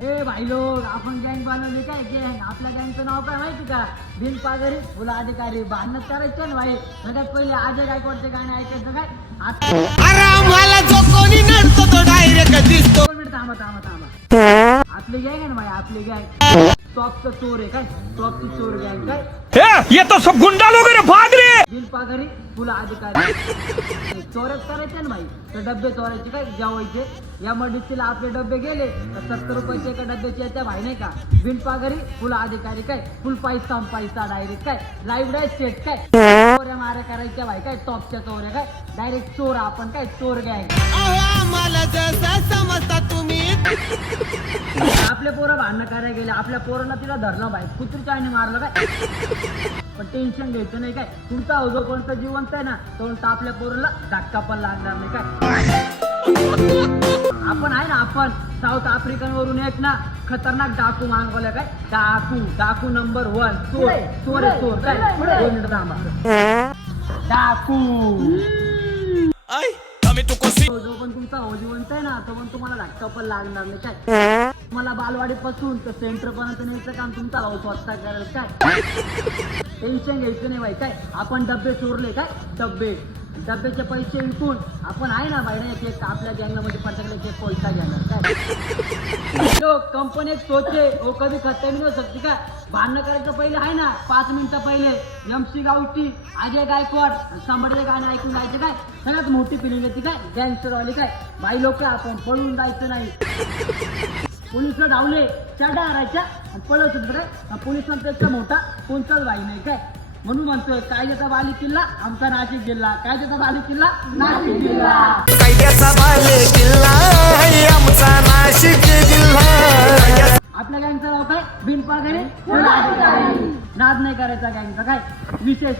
ए भाई लोग, आपण गँग बनवली काय गँग? आपल्या गँगचं नाव काय माहिती का? बिनपागरी फुला अधिकारी. भांडण करायचं ना भाई. सगळ्यात पहिले अजय गायकवाडचे गाणे ऐकायचं काय? अरे आम्हाला जो कोणी नडतो तो डायरेक्ट दिसतो. 2 मिनिट थांबा. आपली गँग आहे ना भाई, आपली गँग टॉपचं चोर आहे काय? टॉपची चोर गँग काय? ये तो सब गुंडा लोग हैं रे, भाग रे. बिनपागरी फुला अधिकारी. चोरच करायचे ना भाई, तर डब्बे चोरायचे काय? जेवायचे. या मडीतील आपले डब्बे गेले तर 70 रुपयाचे एका डब्याचे येत्या भाई नाही का? बिनपागरी फुला अधिकारी काय? फुल पैसा डायरेक्ट काय? लाईव्ह डाय सेट काय? चोऱ्या माऱ्या करायच्या भाई काय? टॉपच्या चोऱ्या काय? डायरेक्ट चोर आपण काय? चोर गँग. आम्हाला जसं समजता तुम्ही. आपले पोरं भांडणं करायला गेले, आपल्या पोरांना तिला धरलं भाई, कुत्रीच्या आईने मारलं काय? पण टेन्शन घ्यायचं नाही काय? तुमचा जो कोणता जिवंत आहे ना, तो आपल्या पोराला धक्का पण लागणार नाही काय? आपण आहे ना, आपण साऊथ आफ्रिकन वरून एक ना खतरनाक डाकू मागवलं काय? डाकू नंबर 1. चोर काय? 2 मिनिट थांबा. डाकू जो पण तुमचा जिवंत आहे ना, तो पण तुम्हाला धक्का पण लागणार नाही काय? मला बालवाडीपासून तर सेंटर पर्यंत न्यायचं काम तुमचा भाऊ स्वतः करेल काय? टेन्शन घ्यायचं नाही भाई काय? आपण डब्बे चोरले काय? डब्याचे पैसे विकून आपण आहे ना भाई ना, एक आपल्या गँगमध्ये पटकले एक पैसा घेणार काय? कंपनी सोचे ओ कधी खत्म नाही होऊ शकते का? भांडणं करायचं पहिले आहे ना, 5 मिनिटं पहिले MC गावची अजय गायकवाड संभाजीचे गाणे ऐकून जायचे काय? सगळ्यात मोठी फिलिंग येते काय? गँगस्टरवाली काय? भाई लोक आपण पळून जायचं नाही. पोलिस धावले चढा हारायच्या आणि पळत होत काय? पोलिसांपेक्षा मोठा कोणताच भाई नाही काय? म्हणून म्हणतोय कायद्याचा बाली किल्ला आमचा नाशिक जिल्हा. कायद्याचा बाली किल्ला नाशिक जिल्हा. कायद्याचा बाले किल्ला आमचा नाशिक जिल्हा. आपल्या गँगचं नाव काय? बिनपागरी नाद नाही करायचा गँगचा काय? विशेष